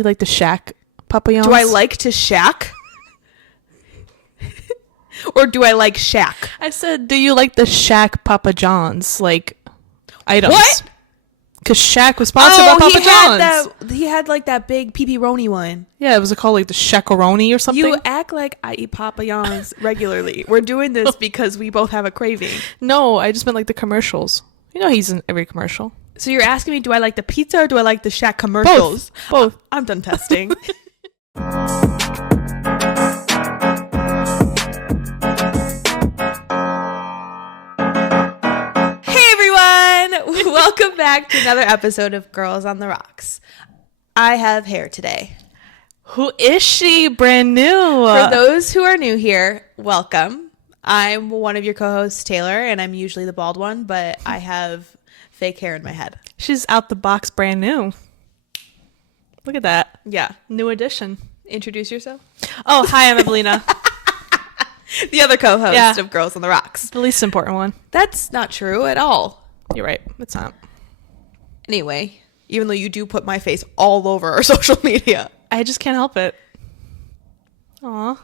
You like the Shaq papillons? Do I like to shack? Or do I like Shaq? I said, do you like the Shaq Papa John's, like, items? What? Because Shaq was sponsored by Papa John's. He had like that big pepperoni one. Yeah, it was called like the Shakaroni or something. You act like I eat Papa John's regularly. We're doing this because we both have a craving. No, I just meant like the commercials. You know he's in every commercial. So you're asking me, do I like the pizza or do I like the Shaq commercials? Both. I'm done testing. Welcome back to another episode of Girls on the Rocks. I have hair today. Who is she? Brand new. For those who are new here, welcome. I'm one of your co-hosts, Taylor, and I'm usually the bald one, but I have fake hair in my head. She's out the box, brand new. Look at that. Yeah. New addition. Introduce yourself. Oh, hi, I'm Evelina. The other co-host of Girls on the Rocks. The least important one. That's not true at all. You're right. It's not. Anyway, even though you do put my face all over our social media. I just can't help it. Aw.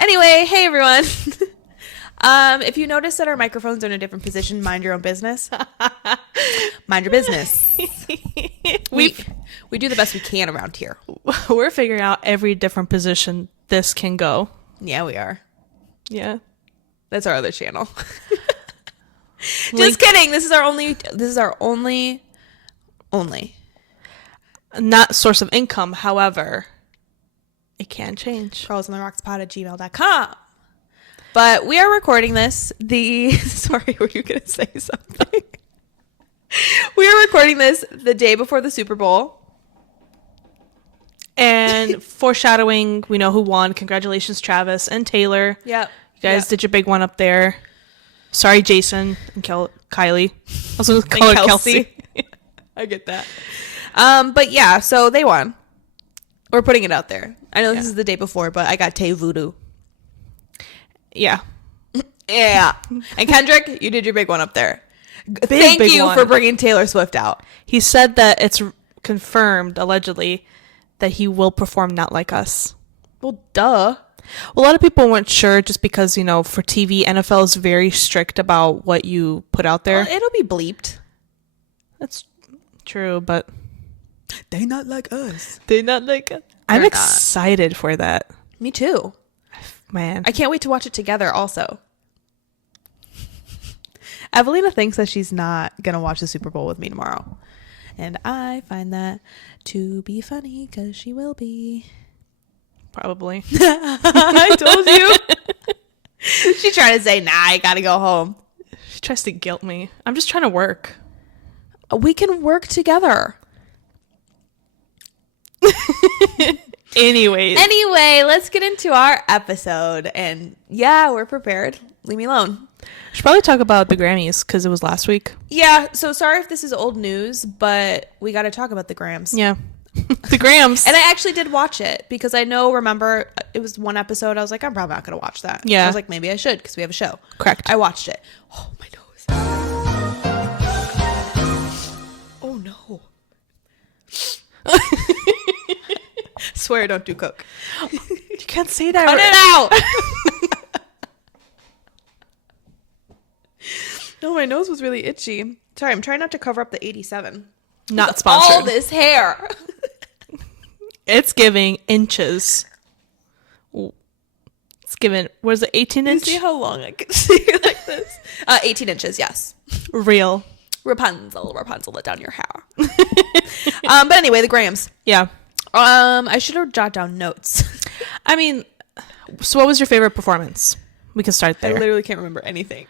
Anyway, hey everyone. If you notice that our microphones are in a different position, mind your own business. Mind your business. We do the best we can around here. We're figuring out every different position this can go. Yeah, we are. Yeah. That's our other channel. Just kidding. This is our only not source of income. However, it can change. girlsontherockspod@gmail.com. But we are recording this sorry, were you going to say something? We are recording this the day before the Super Bowl. And foreshadowing, we know who won. Congratulations, Travis and Taylor. Yep. You guys did your big one up there. Sorry, Jason and Kylie. I was going to call her Kelsey. I get that. But yeah, so they won. We're putting it out there. I know this is the day before, but I got Tay Voodoo. Yeah. Yeah. And Kendrick, you did your big one up there. Thank you for bringing Taylor Swift out. He said that it's confirmed, allegedly, that he will perform Not Like Us. Well, duh. Well, a lot of people weren't sure just because, you know, for TV, NFL is very strict about what you put out there. Well, it'll be bleeped. That's true, but they not like us. They not like us. I'm excited for that. Me too. Man. I can't wait to watch it together also. Evelina thinks that she's not going to watch the Super Bowl with me tomorrow. And I find that to be funny because she will be. Probably. I told you. She's trying to say, nah, I got to go home. She tries to guilt me. I'm just trying to work. We can work together. Anyway, let's get into our episode. And yeah, we're prepared. Leave me alone. Should probably talk about the Grammys because it was last week. Yeah, so sorry if this is old news, but we got to talk about the Grams. Yeah. The Grams. And I actually did watch it because remember, it was one episode. I was like, I'm probably not going to watch that. Yeah. I was like, maybe I should because we have a show. Correct. I watched it. Oh, my nose. Oh, no. Swear I don't do coke. You can't say that. Cut it out. No, my nose was really itchy. Sorry, I'm trying not to cover up the 87. Not sponsored. All this hair. It's giving inches. Ooh. It's giving, what is it, 18 inch? You see how long I can see like this? 18 inches, yes. Real. Rapunzel, let down your hair. But anyway, the Grams. Yeah. I should have jotted down notes. I mean, so what was your favorite performance? We can start there. I literally can't remember anything.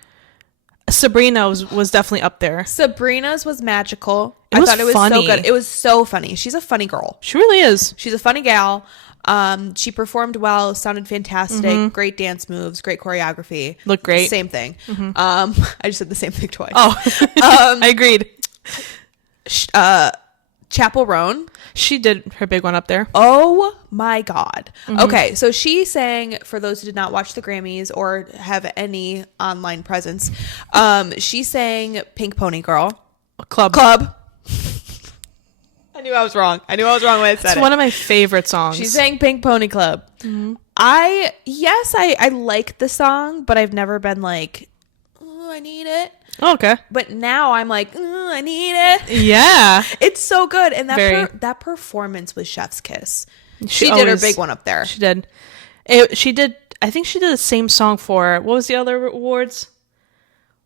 Sabrina was definitely up there. Sabrina's was magical. I thought it was funny. so good. It was so funny. She's a funny girl. She really is. She's a funny gal. She performed well, sounded fantastic, great dance moves, great choreography. Looked great. Same thing. I just said the same thing twice. Oh, I agreed. Chapel Roan. She did her big one up there. Oh my God. Okay, so she sang, for those who did not watch the Grammys or have any online presence, she sang Pink Pony Girl. Club. I knew I was wrong. I knew I was wrong when I said It's one of my favorite songs. She sang Pink Pony Club. Mm-hmm. I like the song, but I've never been like, oh, I need it. Oh, okay. But now I'm like, I need it. Yeah. It's so good. And that performance was Chef's Kiss. She did her big one up there. She did. I think she did the same song for, what was the other awards?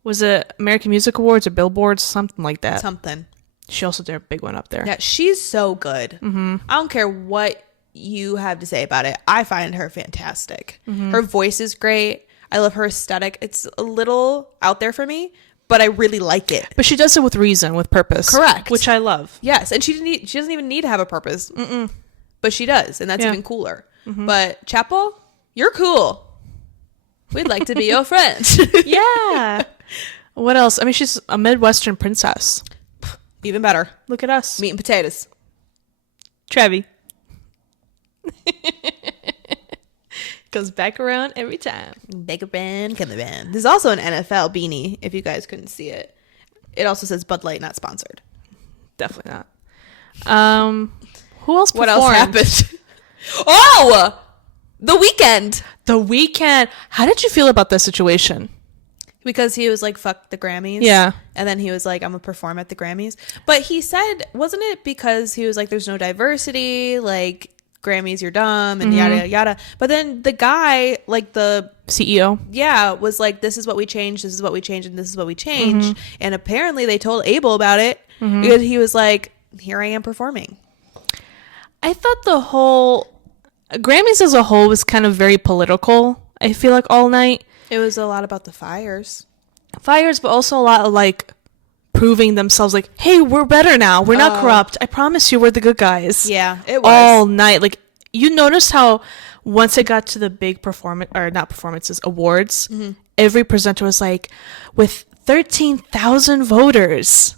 Was it American Music Awards or Billboards? Something like that. Something. She also did a big one up there. Yeah, she's so good. Mm-hmm. I don't care what you have to say about it. I find her fantastic. Mm-hmm. Her voice is great. I love her aesthetic. It's a little out there for me, but I really like it. But she does it with reason, with purpose. Correct. Which I love. Yes, and she doesn't even need to have a purpose. Mm-mm. But she does, and that's even cooler. Mm-hmm. But Chapel, you're cool. We'd like to be your friend. Yeah. What else? I mean, she's a Midwestern princess. Even better. Look at us. Meat and potatoes. Trevi. Goes back around every time. Bigger band, come the band. There's also an NFL beanie, if you guys couldn't see it. It also says Bud Light, not sponsored. Definitely not. Who else performed? What else happened? Oh! The Weeknd. The Weeknd. How did you feel about this situation? Because he was like, fuck the Grammys. Yeah. And then he was like, I'm going to perform at the Grammys. But he said, wasn't it because he was like, there's no diversity, like, Grammys, you're dumb, and yada, yada, yada. But then the guy, like the CEO, was like, this is what we changed, this is what we changed, and this is what we changed. And apparently they told Abel about it because he was like, here I am performing. I thought the whole Grammys as a whole was kind of very political. I feel like all night. It was a lot about the fires, but also a lot of like proving themselves like, hey, we're better now. We're not corrupt. I promise you we're the good guys. Yeah, it was. All night. Like, you noticed how once it got to the big awards, every presenter was like, with 13,000 voters.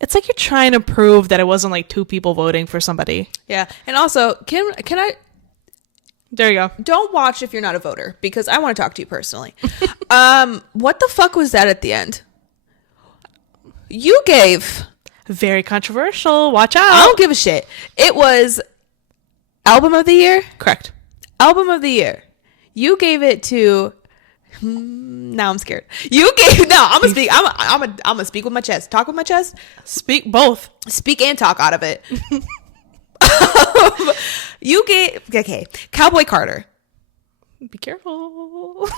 It's like you're trying to prove that it wasn't like two people voting for somebody. Yeah. And also, can I... There you go. Don't watch if you're not a voter, because I want to talk to you personally. What the fuck was that at the end? You gave... Very controversial. Watch out. I don't give a shit. It was Album of the Year? Correct. Album of the Year. You gave it to... Now I'm scared. You gave... No, I'm gonna speak. I'm gonna speak with my chest. Talk with my chest? Speak both. Speak and talk out of it. You gave... Okay. Cowboy Carter. Be careful.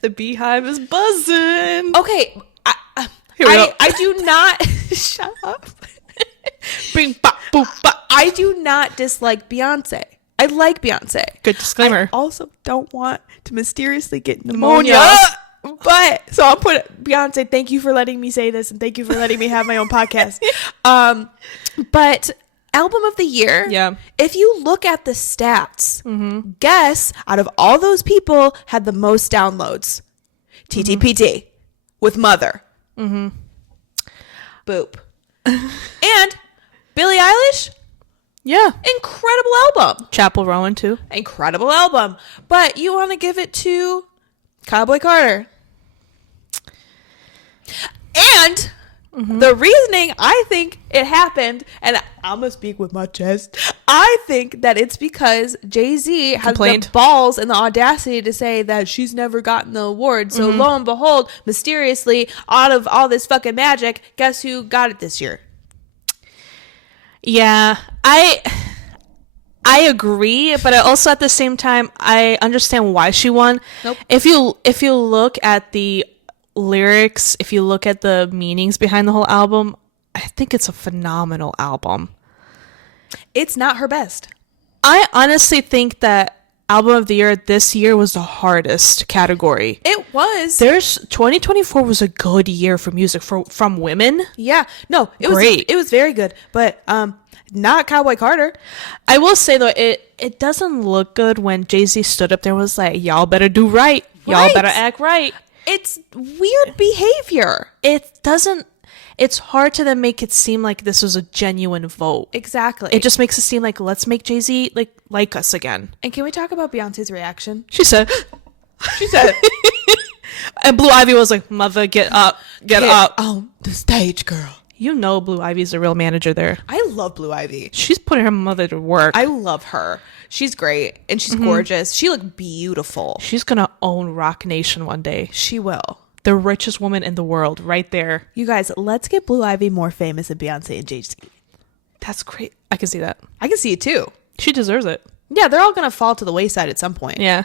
The beehive is buzzing. Okay. I do not... Shut up. Bing, bop, boop, bop. I do not dislike Beyonce. I like Beyonce. Good disclaimer. I also don't want to mysteriously get pneumonia. But so I'll put Beyonce, thank you for letting me say this, and thank you for letting me have my own podcast. But Album of the Year, yeah. If you look at the stats, guess out of all those people had the most downloads. TTPT with Mother. Boop. And Billie Eilish. Yeah. Incredible album. Chapel Rowan too. Incredible album. But you want to give it to Cowboy Carter. And the reasoning I think it happened, and I'm going to speak with my chest, I think that it's because Jay-Z has the balls and the audacity to say that she's never gotten the award. So lo and behold, mysteriously, out of all this fucking magic, guess who got it this year? Yeah, I agree, but I also at the same time I understand why she won. Nope. If you look at the lyrics, if you look at the meanings behind the whole album, I think it's a phenomenal album. It's not her best. I honestly think that Album of the Year this year was the hardest category. It was. 2024 was a good year for music from women. Yeah. No, it was great. It was very good, but not Cowboy Carter. I will say though, it doesn't look good when Jay-Z stood up there and was like, y'all better do right. Y'all better act right. It's weird behavior. It's hard to then make it seem like this was a genuine vote. Exactly. It just makes it seem like, let's make Jay-Z like us again. And can we talk about Beyonce's reaction? She said and Blue Ivy was like, mother, get up. Get on the stage, girl. You know Blue Ivy's the real manager there. I love Blue Ivy. She's putting her mother to work. I love her. She's great. And she's gorgeous. She looked beautiful. She's going to own Rock Nation one day. She will. The richest woman in the world right there. You guys, let's get Blue Ivy more famous than Beyonce and Jay-Z. That's great. I can see that. I can see it too. She deserves it. Yeah, they're all going to fall to the wayside at some point. Yeah.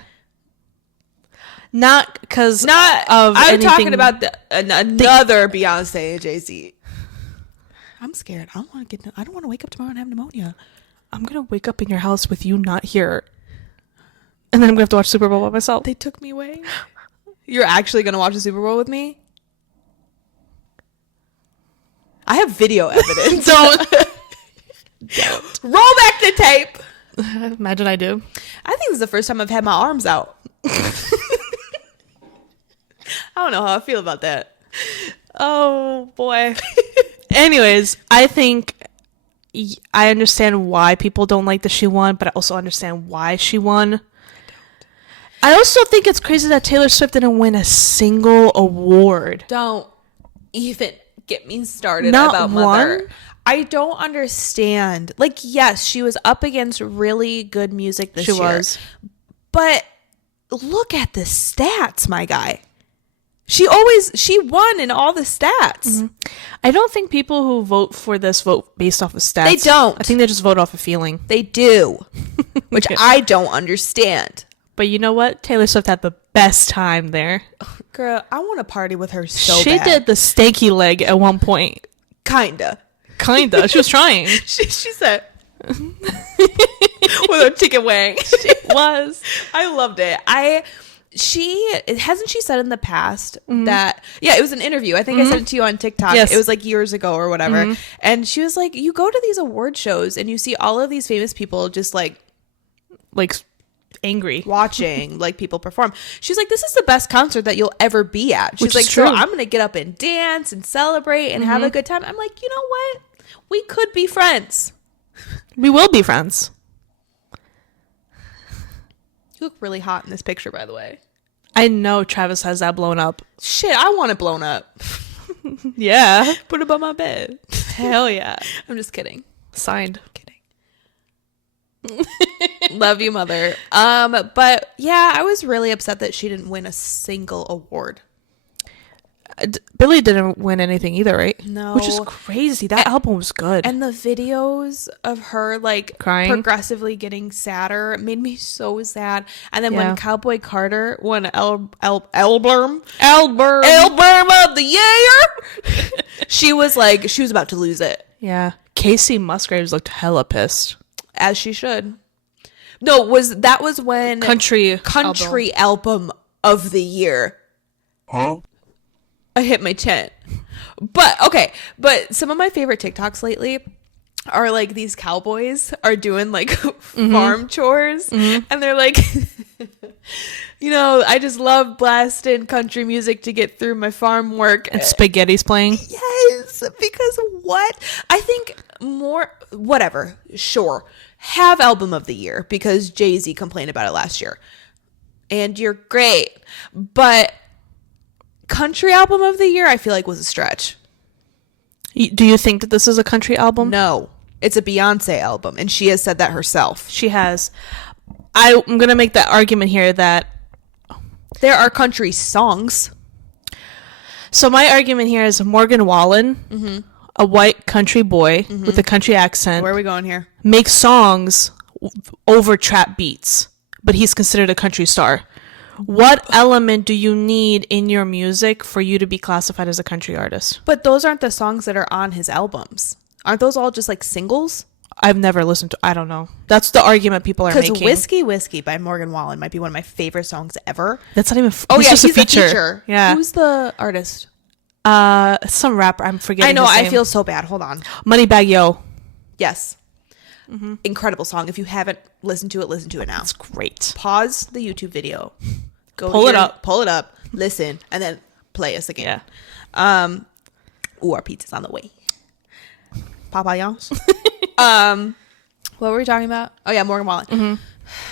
Not because of I'm anything. talking about another Beyonce and Jay-Z. I'm scared. I don't want to wake up tomorrow and have pneumonia. I'm going to wake up in your house with you not here. And then I'm going to have to watch Super Bowl by myself. They took me away. You're actually going to watch the Super Bowl with me? I have video evidence. Don't. Roll back the tape. Imagine I do. I think this is the first time I've had my arms out. I don't know how I feel about that. Oh, boy. Anyways, I think I understand why people don't like that she won, but I also understand why she won. I also think it's crazy that Taylor Swift didn't win a single award. Don't even get me started Not about one? Mother. I don't understand. Like, yes, she was up against really good music this year. She was. But look at the stats, my guy. She won in all the stats. Mm-hmm. I don't think people who vote for this vote based off of stats. They don't. I think they just vote off of feeling. They do. Which I don't understand. But you know what? Taylor Swift had the best time there. Girl, I want to party with her so She bad. did the stanky leg at one point. Kinda. She was trying. she said with her chicken wing. She was. I loved it. Hasn't she said in the past that it was an interview. I think I sent it to you on TikTok. Yes. It was like years ago or whatever. And she was like, you go to these award shows and you see all of these famous people just like angry watching like people perform. She's like, this is the best concert that you'll ever be at. She's Which like, is true. so I'm gonna get up and dance and celebrate and have a good time. I'm like, you know what? We could be friends. We will be friends. You look really hot in this picture, by the way. I know Travis has that blown up. Shit, I want it blown up. Yeah. Put it on my bed. Hell yeah. I'm just kidding. Signed. Kidding. Love you, Mother. But yeah, I was really upset that she didn't win a single award. Billie didn't win anything either, right? No. Which is crazy. That album was good. And the videos of her like crying, progressively getting sadder made me so sad. And then when Cowboy Carter won Album of the Year, she was about to lose it. Yeah. Casey Musgraves looked hella pissed. As she should. No, that was when Country album of the Year. Huh? I hit my chin. But some of my favorite TikToks lately are like these cowboys are doing like farm chores and they're like you know, I just love blasting country music to get through my farm work. And Spaghetti's playing. Yes, because what? I think more whatever. Sure. Have album of the year because Jay-Z complained about it last year. And you're great. But country album of the year, I feel like was a stretch. Do you think that this is a country album? No, it's a Beyonce album, and she has said that herself. She has. I'm going to make that argument here that there are country songs. So my argument here is Morgan Wallen, a white country boy with a country accent. Where are we going here? Makes songs over trap beats, but he's considered a country star. What element do you need in your music for you to be classified as a country artist? But those aren't the songs that are on his albums. Aren't those all just like singles? I've never listened to. I don't know. That's the argument people are making. Because Whiskey by Morgan Wallen might be one of my favorite songs ever. That's not even. He's just a feature. Yeah. Who's the artist? Some rapper. I'm forgetting. I know. His name. I feel so bad. Hold on. Moneybagg Yo. Yes. Incredible song. If you haven't listened to it, listen to it now. It's great. Pause the YouTube video. Go pull it up, listen, and then play us again. Yeah. Our pizza's on the way. Papayons. What were we talking about? Oh yeah, Morgan Wallen.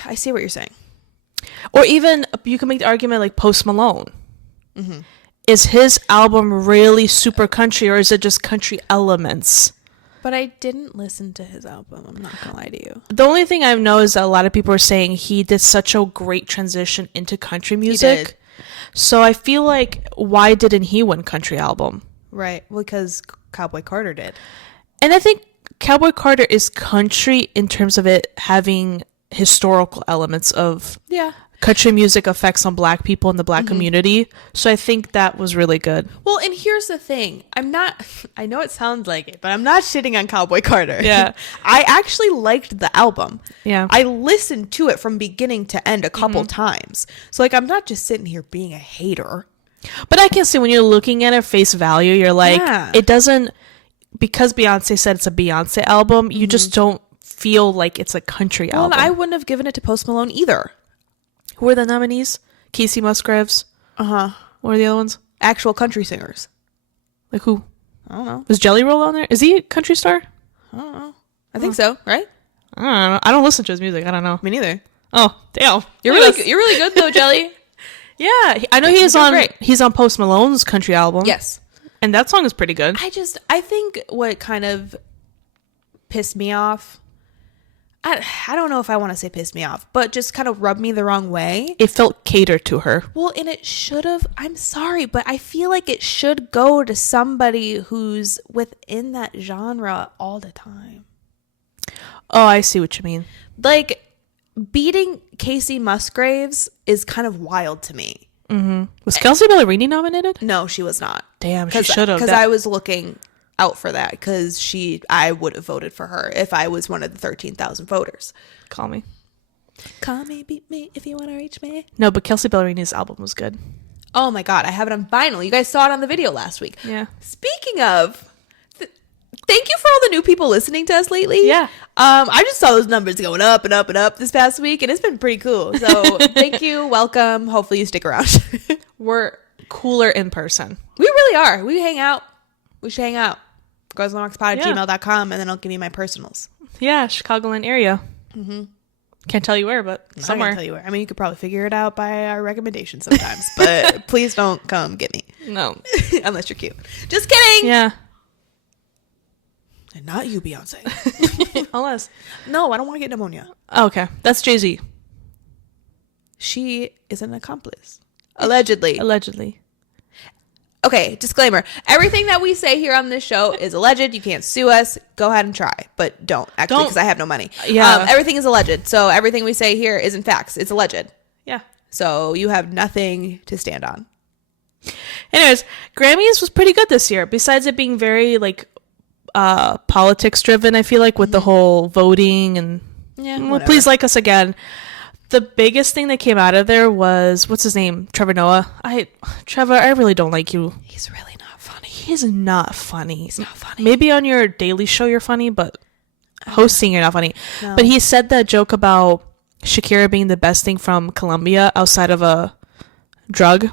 I see what you're saying. Or even you can make the argument like Post Malone. is his album really super country, or is it just country elements? But I didn't listen to his album. I'm not gonna lie to you. The only thing I know is that a lot of people are saying he did such a great transition into country music. He did. So I feel like, why didn't he win country album? Right. Well, because Cowboy Carter did. And I think Cowboy Carter is country in terms of it having historical elements of country music effects on black people in the black community. So I think that was really good. Well, and here's the thing. I know it sounds like it, but I'm not shitting on Cowboy Carter. Yeah. I actually liked the album. Yeah. I listened to it from beginning to end a couple times. So, like, I'm not just sitting here being a hater. But I can see when you're looking at it face value, you're like, it doesn't, because Beyonce said it's a Beyonce album, you just don't feel like it's a country album. Well, I wouldn't have given it to Post Malone either. Who are the nominees? Casey Musgraves. What are the other ones? Actual country singers. Like who? I don't know. Was Jelly Roll on there? Is he a country star? I don't know. I think so, right? I don't know. I don't listen to his music. I don't know. Me neither. Oh, damn. You're really good though, Jelly. Yeah, I know he's on Post Malone's country album. Yes. And that song is pretty good. I think what kind of pissed me off, I don't know if I want to say pissed me off, but just kind of rubbed me the wrong way. It felt catered to her. Well, and it should have, I'm sorry, but I feel like it should go to somebody who's within that genre all the time. Oh, I see what you mean. Like, beating Casey Musgraves is kind of wild to me. Was Kelsey Ballerini nominated? No, she was not. Damn, she should have. Because I was looking out for that, because I would have voted for her if I was one of the 13,000 voters. Call me, beat me if you want to reach me. No, but Kelsey Ballerini's album was good. Oh my god, I have it on vinyl. You guys saw it on the video last week. Yeah. Speaking of, thank you for all the new people listening to us lately. Yeah. I just saw those numbers going up and up and up this past week, and it's been pretty cool. So thank you, welcome. Hopefully you stick around. We're cooler in person. We really are. We hang out. We should hang out. girlsontherockspod@gmail.com, and then I'll give you my personals. Yeah, Chicagoland area. Can't tell you where, but somewhere. I can't tell you where. I mean, you could probably figure it out by our recommendations sometimes, but please don't come get me. No. Unless you're cute. Just kidding. Yeah. And not you, Beyonce. Unless. No, I don't want to get pneumonia. Oh, okay. That's Jay-Z. She is an accomplice. Allegedly. Okay, disclaimer. Everything that we say here on this show is alleged. You can't sue us. Go ahead and try, but don't, actually, because I have no money. Yeah. Everything is alleged. So everything we say here isn't facts. It's alleged. Yeah. So you have nothing to stand on. Anyways, Grammys was pretty good this year. Besides it being very, like, politics driven, I feel like, with the whole voting and please like us again. The biggest thing that came out of there was, what's his name? Trevor Noah. Trevor, I really don't like you. He's really not funny. He's not funny. He's not funny. Maybe on your Daily Show you're funny, but hosting you're not funny. No. But he said that joke about Shakira being the best thing from Colombia outside of a drug.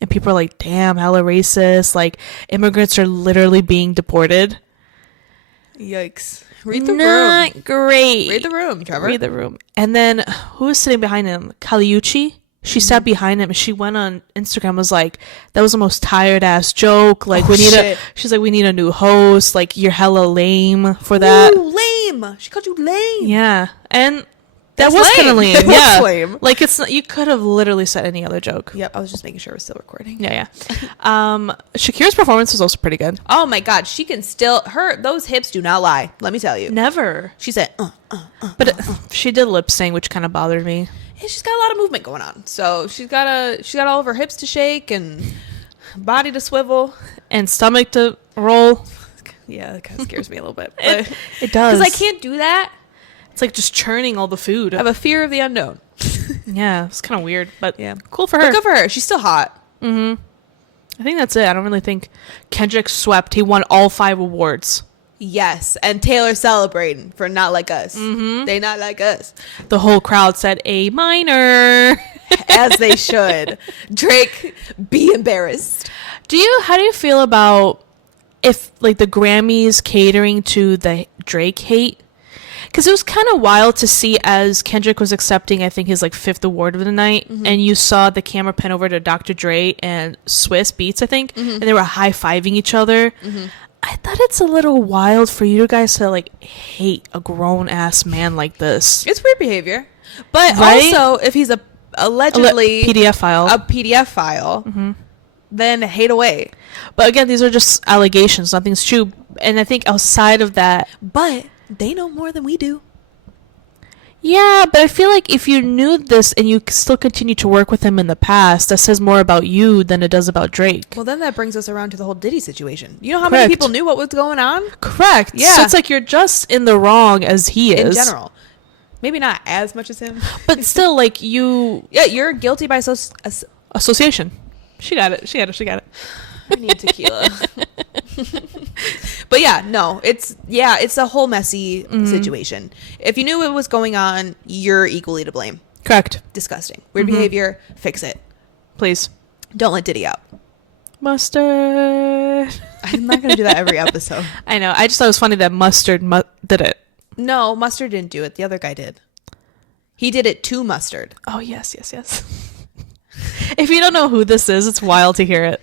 And people are like, damn, hella racist. Like, immigrants are literally being deported. Yikes. Read the room. Not great. Read the room, Trevor. Read the room. And then who was sitting behind him? Kaliuchi. She sat behind him and she went on Instagram, was like, that was the most tired ass joke. Like, she's like, we need a new host. Like, you're hella lame for that. Ooh, lame. She called you lame. Yeah. And that That's was kind of lame. It Yeah. was lame. Like, it's not, you could have literally said any other joke. Yep, I was just making sure it was still recording. Yeah. Shakira's performance was also pretty good. Oh my god, she can still, those hips do not lie. Let me tell you. Never. She said, But she did lip sync, which kind of bothered me. and she's got a lot of movement going on. So she got all of her hips to shake and body to swivel And stomach to roll. Yeah, that kind of scares me a little bit. It does. Because I can't do that. It's like just churning all the food. I have a fear of the unknown. Yeah, it's kind of weird, but Yeah. cool for But her. good for her. She's still hot. I think that's it. I don't really think Kendrick swept. He won all 5 awards. Yes, and Taylor celebrating for Not Like Us. They not like us. The whole crowd said A minor. As they should. Drake, be embarrassed. How do you feel about if, like, the Grammys catering to the Drake hate? Because it was kind of wild to see as Kendrick was accepting, I think, his like 5th award of the night, and you saw the camera pan over to Dr. Dre and Swiss Beats, I think, and they were high-fiving each other. I thought it's a little wild for you guys to like hate a grown-ass man like this. It's weird behavior. But Right? also, if he's allegedly PDF file. a PDF file, then hate away. But again, these are just allegations. Nothing's true. And I think outside of that... But they know more than we do. Yeah, but I feel like if you knew this and you still continue to work with him in the past, that says more about you than it does about Drake. Well, then that brings us around to the whole Diddy situation. You know how many people knew what was going on? Correct. Yeah. So it's like you're just in the wrong as he is. In general. Maybe not as much as him. But still, like, you... Yeah, you're guilty by Association. She got it. I need tequila. But yeah, no, it's a whole messy situation. If you knew what was going on, you're equally to blame. Correct. Disgusting. Weird behavior. Fix it. Please. Don't let Diddy out. Mustard. I'm not going to do that every episode. I know. I just thought it was funny that Mustard did it. No, Mustard didn't do it. The other guy did. He did it to Mustard. Oh, yes. If you don't know who this is, it's wild to hear it.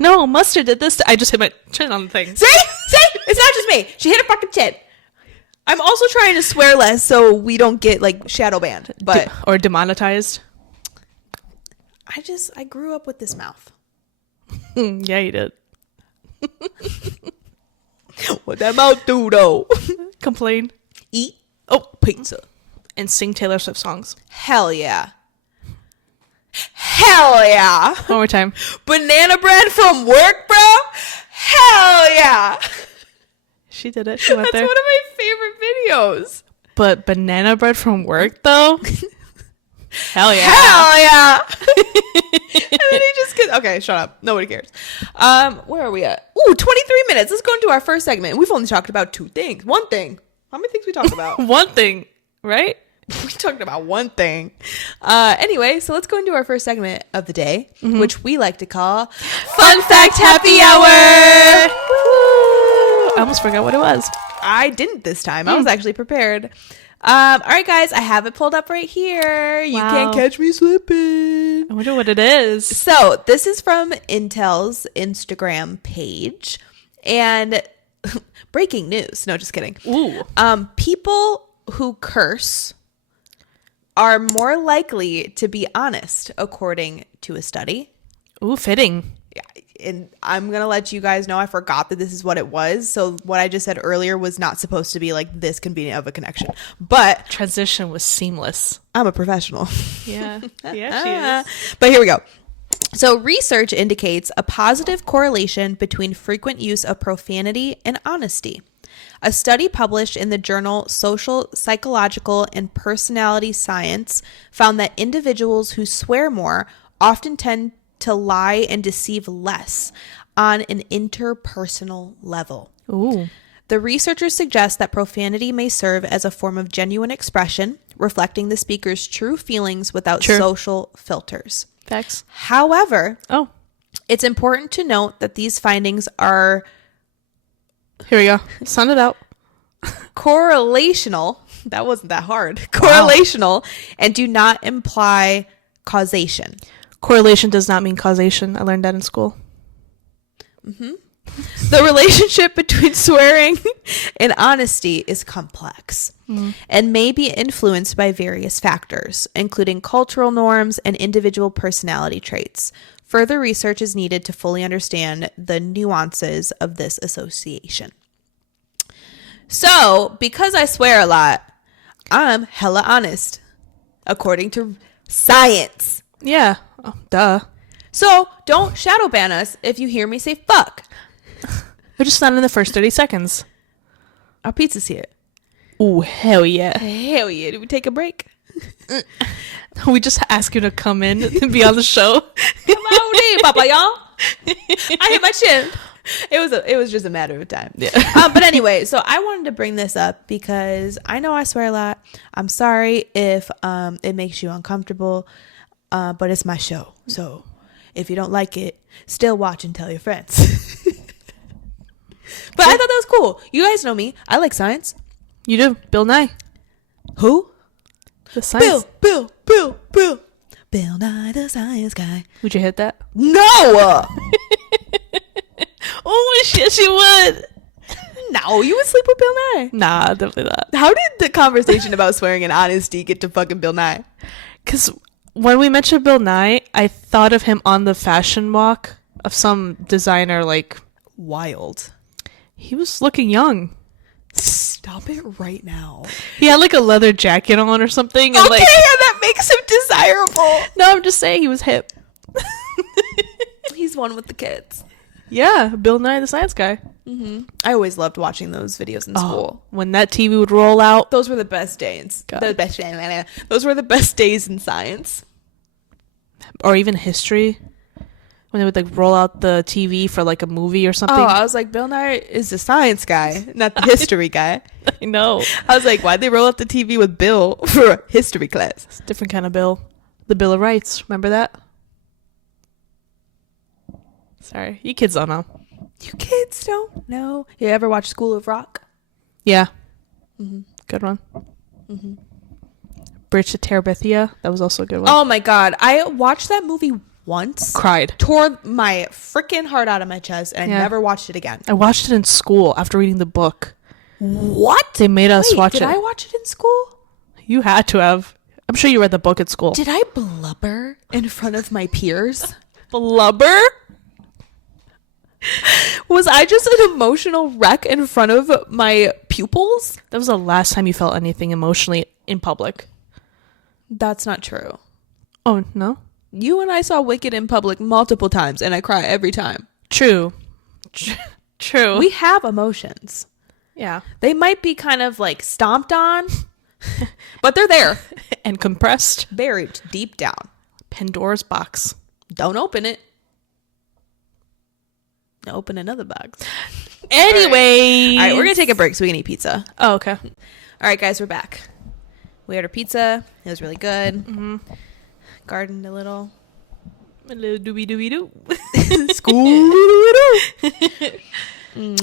No, Mustard did this. I just hit my chin on the thing. See? It's not just me. She hit her fucking chin. I'm also trying to swear less so we don't get like shadow banned. But or demonetized. I grew up with this mouth. Yeah, you did. What that mouth do though? Complain. Eat. Oh, pizza. And sing Taylor Swift songs. Hell yeah. Hell yeah. One more time. Banana bread from work, bro? Hell yeah. She did it. She went there. That's one of my favorite videos. But banana bread from work, though? Hell yeah. Hell yeah. And then he just gets... Okay, shut up. Nobody cares. Where are we at? Ooh, 23 minutes. Let's go into our first segment. We've only talked about 2 things. 1 thing. How many things we talked about? One thing, right? We talked about 1 thing. Anyway, so let's go into our first segment of the day, which we like to call Fun Fact Happy Hour. I almost forgot what it was. I didn't this time. I was actually prepared. All right, guys, I have it pulled up right here. You can't catch me slipping. I wonder what it is. So this is from Intel's Instagram page, and breaking news. No, just kidding. Ooh. People who curse are more likely to be honest, according to a study. Ooh, fitting. Yeah, and I'm going to let you guys know I forgot that this is what it was. So what I just said earlier was not supposed to be like this convenient of a connection. But Transition was seamless. I'm a professional. Yeah. Yeah, she is. But here we go. So research indicates a positive correlation between frequent use of profanity and honesty. A study published in the journal Social, Psychological, and Personality Science found that individuals who swear more often tend to lie and deceive less on an interpersonal level. Ooh. The researchers suggest that profanity may serve as a form of genuine expression, reflecting the speaker's true feelings without social filters. Facts. However, it's important to note that these findings are... Here we go. Sound it out. Correlational. That wasn't that hard. Correlational and do not imply causation. Correlation does not mean causation. I learned that in school. The relationship between swearing and honesty is complex and may be influenced by various factors, including cultural norms and individual personality traits. Further research is needed to fully understand the nuances of this association. So, because I swear a lot, I'm hella honest, according to science. Yeah. Oh, duh. So, don't shadow ban us if you hear me say fuck. We're just not in the first 30 seconds. Our pizza's here. Ooh, hell yeah. Hell yeah. Did we take a break? We just ask you to come in and be on the show. Come on in, Papa, y'all. I hit my chin. It was just a matter of time. Yeah. But anyway, so I wanted to bring this up because I know I swear a lot. I'm sorry if it makes you uncomfortable, but it's my show. So if you don't like it, still watch and tell your friends. But I thought that was cool. You guys know me. I like science. You do. Bill Nye. Who? The science. Bill Nye, the science guy. Would you hit that? No! Oh shit, she would. No, you would sleep with Bill Nye. Nah, definitely not. How did the conversation about swearing and honesty get to fucking Bill Nye? Because when we mentioned Bill Nye, I thought of him on the fashion walk of some designer. Like, Wild. he was looking young. Stop it right now. He had like a leather jacket on or something. And Okay, like, and that makes him desirable. no, I'm just saying he was hip. He's one with the kids. Yeah, Bill Nye the Science Guy. Mm-hmm. I always loved watching those videos in school. When that TV would roll out. Those were the best days. God. Those were the best days in science. Or even history. When they would like roll out the TV for like a movie or something. Oh, I was like, Bill Nye is the science guy, not the history guy. I know. I was like, why'd they roll up the TV with Bill for a history class? It's a different kind of bill. The Bill of Rights. Remember that? Sorry. You kids don't know. You kids don't know. You ever watch School of Rock? Yeah. Mm-hmm. Good one. Mm-hmm. Bridge to Terabithia. That was also a good one. Oh my God. I watched that movie once. Cried. Tore my freaking heart out of my chest, and I Yeah. never watched it again. I watched it in school after reading the book. What? They made us watch did it. I watch it in school? You had to have. I'm sure you read the book at school. Did I blubber in front of my peers? Blubber? Was I just an emotional wreck in front of my pupils? That was the last time you felt anything emotionally in public. That's not true. Oh, no? You and I saw Wicked in public multiple times, and I cry every time. True. True. We have emotions. Yeah. They might be kind of like stomped on, but they're there. And compressed. Buried deep down. Pandora's box. Don't open it. Open another box. Anyway. All right, we're going to take a break so we can eat pizza. Oh, okay. All right, guys, we're back. We ordered pizza. It was really good. Mm-hmm. Gardened a little. A little doobie-doobie-doo.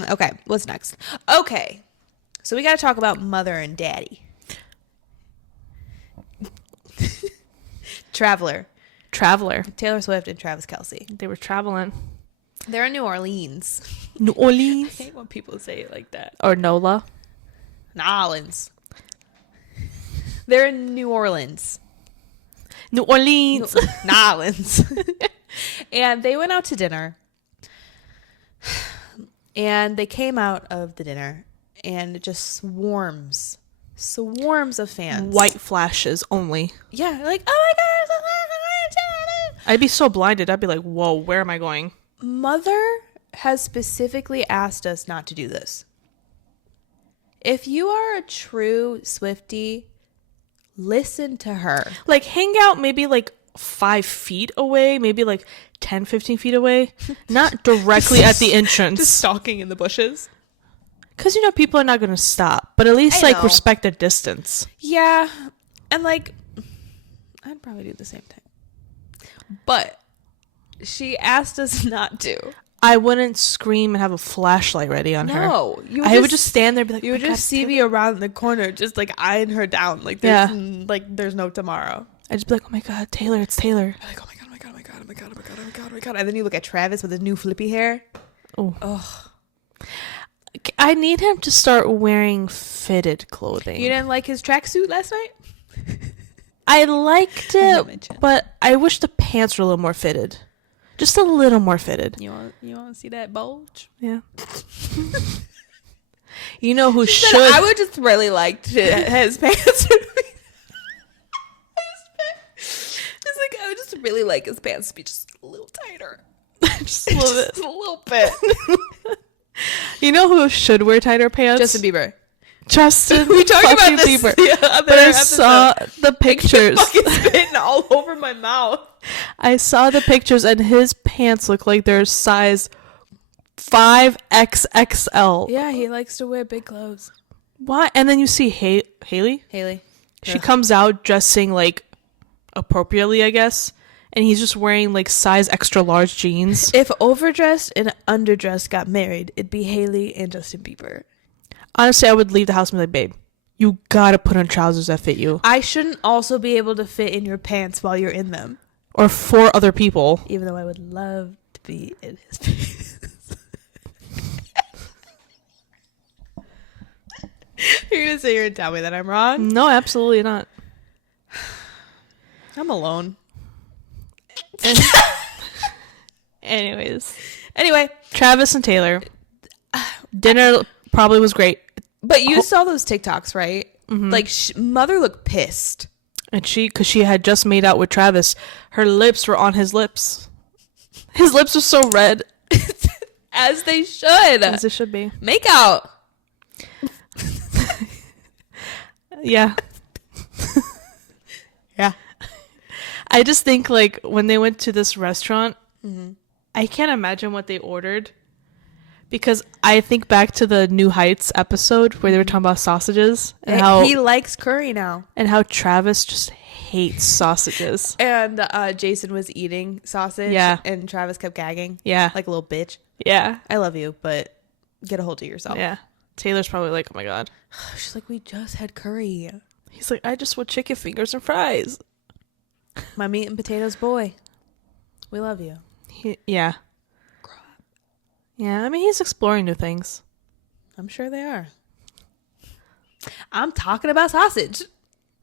Okay, what's next? Okay, so we got to talk about mother and daddy. Traveler. Taylor Swift and Travis Kelce. They were traveling. They're in New Orleans. New Orleans. I hate when people say it like that. Or NOLA. Nolans. They're in New Orleans. New Orleans. Nolans. And they went out to dinner. And they came out of the dinner. And it just swarms of fans. White flashes only. Yeah, like, oh my God. I'd be so blinded. I'd be like, whoa, where am I going? Mother has specifically asked us not to do this. If you are a true Swiftie, listen to her. Like, hang out maybe like 5 feet away, maybe like 10, 15 feet away. Not directly at the entrance. Just stalking in the bushes. Because, you know, people are not going to stop. But at least, I like, know. respect their distance. Yeah. And, like, I'd probably do the same thing. But she asked us not to. I wouldn't scream and have a flashlight ready on her. No. I would just stand there and be like, You would "Oh my just God, see me around the corner, just, like, eyeing her down. Like, there's, there's no tomorrow. I'd just be like, oh my God, Taylor, it's Taylor. Like, oh my God, oh my God, oh my God, oh my God, oh my God, oh my God, oh my God. And then you look at Travis with his new flippy hair. Oh. Ugh. I need him to start wearing fitted clothing. You didn't like his tracksuit last night? I liked You it, mentioned. but I wish the pants were a little more fitted. Just a little more fitted. You want to see that bulge? Yeah. You know who She should? said, I would just really like to his pants to be. It's like I would just really like his pants to be just a little tighter. Just a little bit. Just a little bit. You know who should wear tighter pants? Justin Bieber. Justin. We talked about fucking this Bieber. the other But I episode. saw the pictures. Fucking spitting all over my mouth. I saw the pictures, and his pants look like they're size 5XXL. Yeah, he likes to wear big clothes. Why? And then you see Haley. Haley. She comes out dressing like appropriately, I guess. And he's just wearing like size extra large jeans. If overdressed and underdressed got married, it'd be Haley and Justin Bieber. Honestly, I would leave the house and be like, babe, you gotta put on trousers that fit you. I shouldn't also be able to fit in your pants while you're in them. Or for other people. Even though I would love to be in his pants. You're going to sit here and tell me that I'm wrong? No, absolutely not. I'm alone. Anyway, Travis and Taylor. Dinner probably was great. But you saw those TikToks, right? Mm-hmm. Like, Mother looked pissed. And because she had just made out with Travis, her lips were on his lips. His lips were so red. As they should. As they should be. Make out. Yeah. Yeah. I just think, like, when they went to this restaurant, I can't imagine what they ordered. Because I think back to the New Heights episode where they were talking about sausages. And how he likes curry now. And how Travis just hates sausages. And Jason was eating sausage. Yeah. And Travis kept gagging. Yeah. Like a little bitch. Yeah. I love you, but get a hold of yourself. Yeah. Taylor's probably like, oh my God. She's like, we just had curry. He's like, I just want chicken fingers and fries. My meat and potatoes boy. We love you. Yeah. Yeah, I mean, he's exploring new things. I'm sure they are. I'm talking about sausage.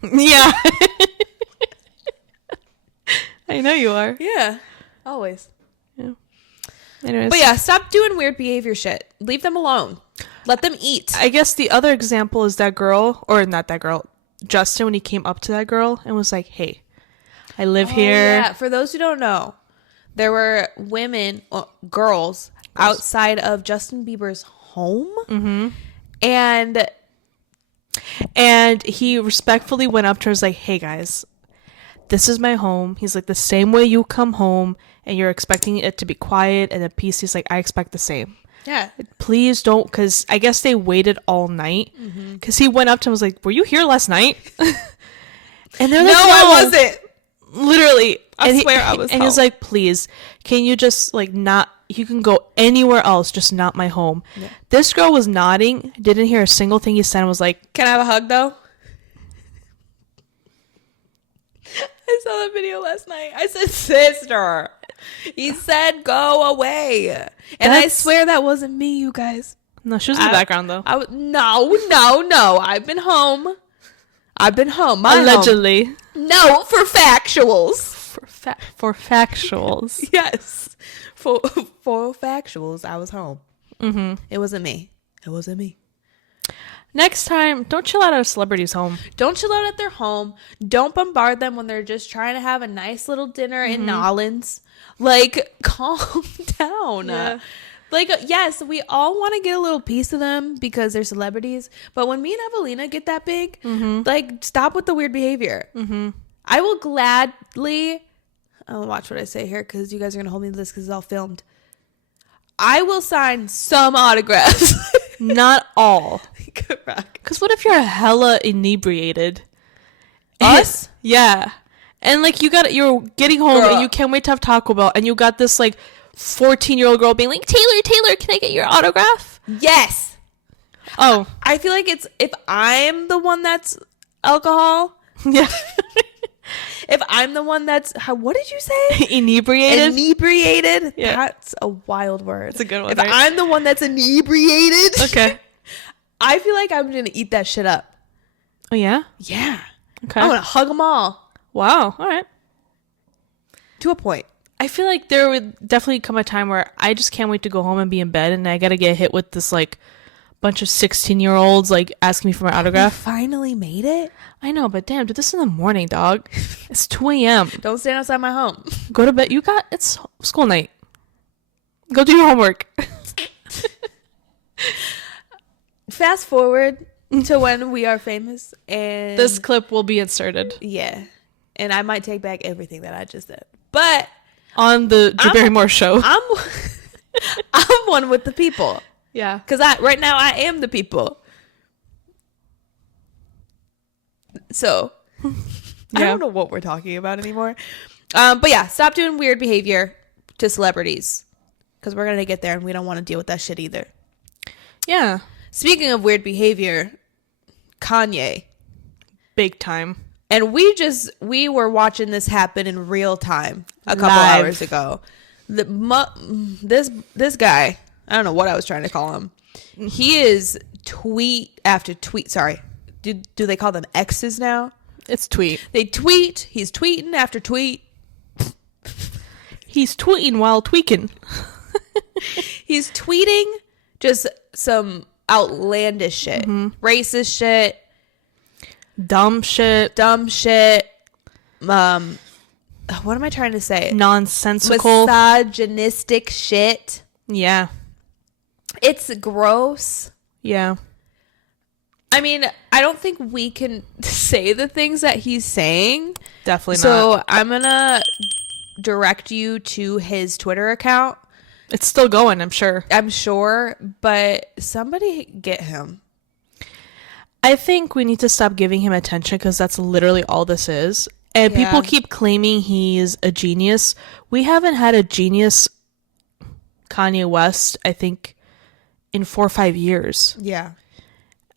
Yeah. I know you are. Yeah. Always. Yeah. Anyways. But yeah, stop doing weird behavior shit. Leave them alone. Let them eat. I guess the other example is that girl, or not that girl, Justin, when he came up to that girl and was like, hey, I live here. Yeah, for those who don't know, there were girls outside of Justin Bieber's home. Mm-hmm. And he respectfully went up to her and was like, hey guys, this is my home. He's like, the same way you come home and you're expecting it to be quiet and at peace, he's like, I expect the same. Yeah. Please don't, because I guess they waited all night. Because he went up to him and was like, were you here last night? And they're like, no, I wasn't. Literally. I swear I was And he was like, please, can you just like not, you can go anywhere else, just not my home. Yeah. This girl was nodding, didn't hear a single thing he said, and was like, can I have a hug though? I saw that video last night. I said, sister. He said, go away. And I swear that wasn't me, you guys. No, she was in the background though. No. I've been home. My allegedly. Home. No, for factuals. For factuals. Yes. For factuals, I was home. Mm-hmm. It wasn't me. Next time, don't chill out at a celebrity's home. Don't chill out at their home. Don't bombard them when they're just trying to have a nice little dinner in Nolans. Like, calm down. Yeah. Like, yes, we all want to get a little piece of them because they're celebrities. But when me and Evelina get that big, like, stop with the weird behavior. Mm-hmm. I will gladly... I'll watch what I say here because you guys are going to hold me to this because it's all filmed. I will sign some autographs. Not all. Correct. Because what if you're hella inebriated? Us? Yeah. And like you're getting home and you can't wait to have Taco Bell and you got this like 14-year-old girl being like, Taylor, can I get your autograph? Yes. Oh. I feel like it's if I'm the one that's alcohol. Yeah. If I'm the one that's, what did you say? Inebriated? Yeah. That's a wild word. It's a good one. If I'm the one that's inebriated. Okay. I feel like I'm going to eat that shit up. Oh, yeah? Yeah. Okay. I'm going to hug them all. Wow. All right. To a point. I feel like there would definitely come a time where I just can't wait to go home and be in bed and I got to get hit with this like bunch of 16-year-olds like asking me for my autograph. You finally made it? I know, but damn, do this in the morning, dog. It's 2 a.m. Don't stand outside my home. Go to bed. It's school night. Go do your homework. Fast forward to when we are famous and this clip will be inserted. Yeah. And I might take back everything that I just said. But on the Drew Barrymore show. I'm one with the people. Yeah. Because right now I am the people. So yeah. I don't know what we're talking about anymore. But yeah, stop doing weird behavior to celebrities. Because we're going to get there and we don't want to deal with that shit either. Yeah. Speaking of weird behavior, Kanye. Big time. And we were watching this happen in real time a couple Live. hours ago. This guy, I don't know what I was trying to call him. He is tweet after tweet. Sorry. Do they call them X's now? It's tweet. They tweet. He's tweeting after tweet. He's tweeting while tweaking. He's tweeting just some outlandish shit. Racist shit. Dumb shit. What am I trying to say? Nonsensical. Misogynistic shit. Yeah. It's gross. Yeah. I mean, I don't think we can say the things that he's saying. Definitely not. So I'm going to direct you to his Twitter account. It's still going, I'm sure. I'm sure. But somebody get him. I think we need to stop giving him attention because that's literally all this is. And people keep claiming he's a genius. We haven't had a genius Kanye West, I think, in 4 or 5 years. Yeah.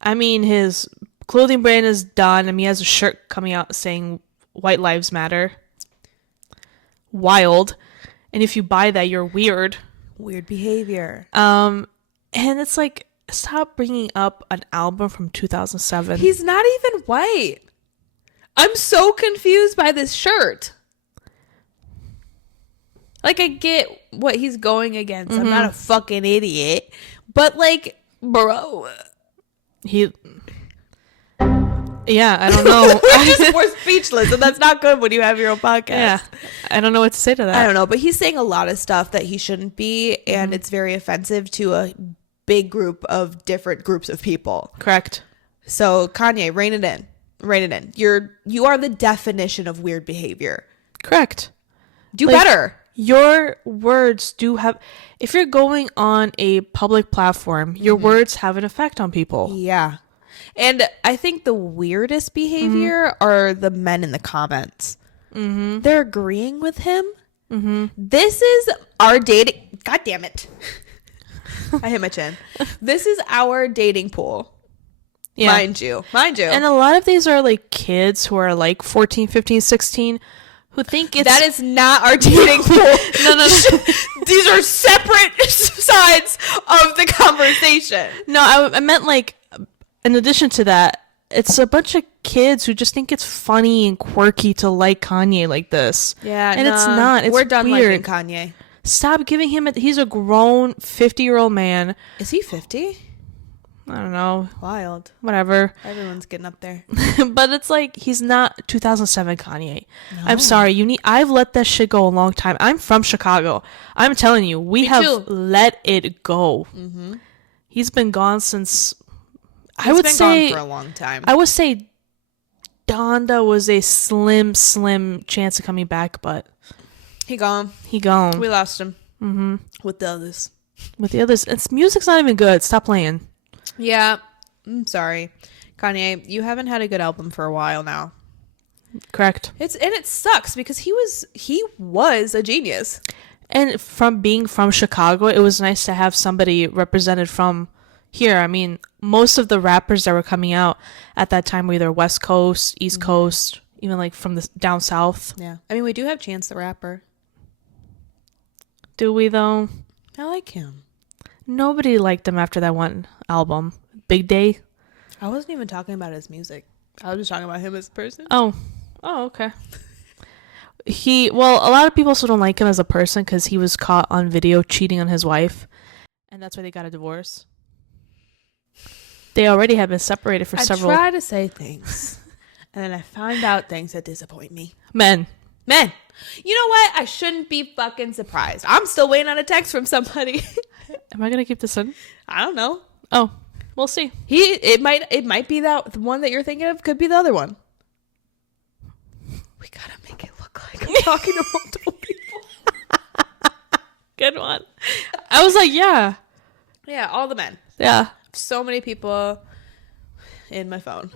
I mean, his clothing brand is done. I mean, he has a shirt coming out saying White Lives Matter. Wild. And if you buy that, you're weird. Weird behavior. And it's like, stop bringing up an album from 2007. He's not even white. I'm so confused by this shirt. Like, I get what he's going against. I'm not a fucking idiot. But, like, bro. Yeah, I don't know. We're speechless, and that's not good when you have your own podcast. Yeah, I don't know what to say to that. I don't know, but he's saying a lot of stuff that he shouldn't be, and it's very offensive to a big group of different groups of people. Correct. So, Kanye, rein it in. Rein it in. You are the definition of weird behavior. Correct. Do better. Your words do have... If you're going on a public platform, your words have an effect on people. Yeah. And I think the weirdest behavior are the men in the comments. They're agreeing with him. This is our dating... God damn it. I hit my chin. This is our dating pool. Yeah. Mind you. And a lot of these are like kids who are like 14, 15, 16 who think it's... That is not our dating pool. No. These are separate sides of the conversation. No, I meant like, in addition to that, it's a bunch of kids who just think it's funny and quirky to like Kanye like this. Yeah, and it's not. It's We're done weird. liking Kanye. Stop giving him... He's a grown 50-year-old man. Is he 50? I don't know. Wild. Whatever. Everyone's getting up there. But it's like, he's not 2007 Kanye. No. I'm sorry. I've let that shit go a long time. I'm from Chicago. I'm telling you, we have let it go. He's been gone since... He's been gone for a long time. I would say Donda was a slim chance of coming back, but... He gone. We lost him. With the others. It's music's not even good. Stop playing. Yeah, I'm sorry, Kanye. You haven't had a good album for a while now. Correct. It sucks because he was a genius. And from being from Chicago, it was nice to have somebody represented from here. I mean, most of the rappers that were coming out at that time were either West Coast, East Coast, even like from the down south. Yeah, I mean, we do have Chance the Rapper. Do we though? I like him. Nobody liked him after that one album, Big Day. I wasn't even talking about his music. I was just talking about him as a person. Oh, okay. A lot of people also don't like him as a person because he was caught on video cheating on his wife, and that's why they got a divorce. They already have been separated for several... I try to say things, and then I find out things that disappoint me. Men. You know what? I shouldn't be fucking surprised. I'm still waiting on a text from somebody. Am I gonna keep this in? I don't know. Oh, we'll see. It might be that the one that you're thinking of could be the other one. We gotta make it look like I'm talking to multiple people. Good one. I was like, yeah, all the men. Yeah, so many people in my phone.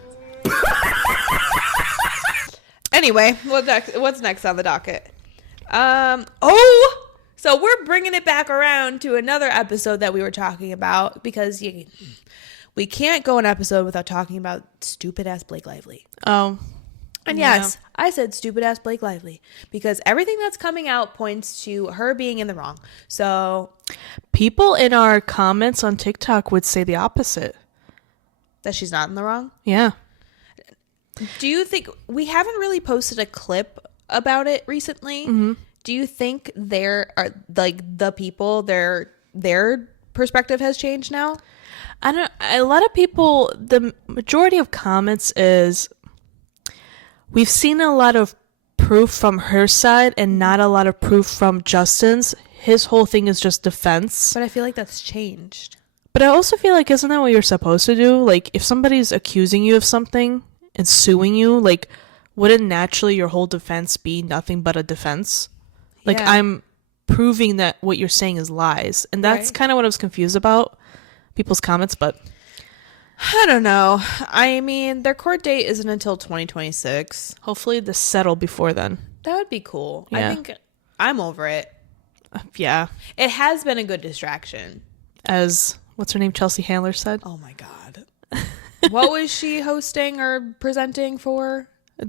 Anyway, what's next on the docket? So we're bringing it back around to another episode that we were talking about because we can't go an episode without talking about stupid ass Blake Lively. Oh. And yes, I said stupid ass Blake Lively because everything that's coming out points to her being in the wrong. So people in our comments on TikTok would say the opposite. That she's not in the wrong? Yeah. Do you think we haven't really posted a clip about it recently? Mm-hmm. Do you think there are like the people their perspective has changed now? I don't. A lot of people. The majority of comments is we've seen a lot of proof from her side and not a lot of proof from Justin's. His whole thing is just defense. But I feel like that's changed. But I also feel like isn't that what you're supposed to do? Like if somebody's accusing you of something and suing you, like wouldn't naturally your whole defense be nothing but a defense? Like I'm proving that what you're saying is lies. And that's kind of what I was confused about people's comments, but I don't know. I mean, their court date isn't until 2026. Hopefully this settle before then. That would be cool. Yeah. I think I'm over it. Yeah. It has been a good distraction. As what's her name, Chelsea Handler said. Oh my God. What was she hosting or presenting for?